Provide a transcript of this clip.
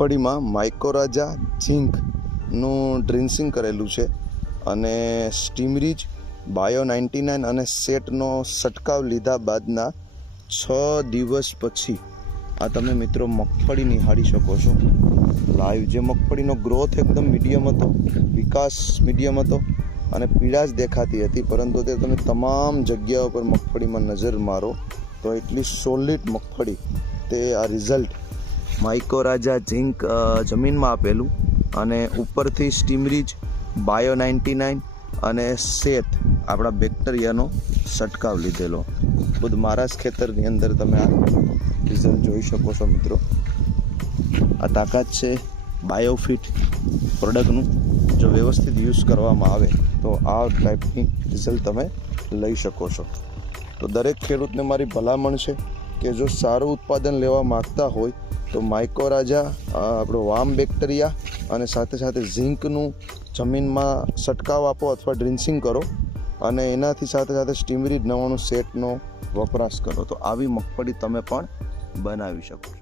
મગફળીમાં માઇકોરાજા ઝીંકનું ડ્રિન્સિંગ કરેલું છે અને સ્ટીમરીજ બાયો 99 અને સેટનો છંટકાવ લીધા બાદના 6 દિવસ પછી આ તમે મિત્રો મગફળી નિહાળી શકો છો લાઈવ. જે મગફળીનો ગ્રોથ એકદમ મીડિયમ હતો, વિકાસ મીડિયમ હતો અને પીળાશ દેખાતી હતી, પરંતુ તે તમે તમામ જગ્યાઓ પર મગફળીમાં નજર મારો તો એટલી સોલિડ મગફળી. તે આ રિઝલ્ટ માઇકોરાજા ઝીંક જમીનમાં આપેલું અને ઉપરથી સ્ટીમરીજ બાયો 99 અને સેટ આપણા બેક્ટેરિયાનો છંટકાવ લીધેલો. ખુદ મારા જ ખેતરની અંદર તમે આ રિઝલ્ટ જોઈ શકો છો મિત્રો. આ તાકાત છે બાયોફિટ પ્રોડક્ટનું. જો વ્યવસ્થિત યુઝ કરવામાં આવે તો આ ટાઈપની રિઝલ્ટ તમે લઈ શકો છો. તો દરેક ખેડૂતને મારી ભલામણ છે કે જો સારું ઉત્પાદન લેવા માગતા હોય તો માઇકોરાજા આપણો વામ બેક્ટેરિયા અને સાથે સાથે ઝીંકનું જમીનમાં છંટકાવ આપો અથવા ડ્રિન્સિંગ કરો અને એનાથી સાથે સાથે સ્ટીમરીજ 99 સેટનો વપરાશ કરો તો આવી મગફળી તમે પણ બનાવી શકો છો.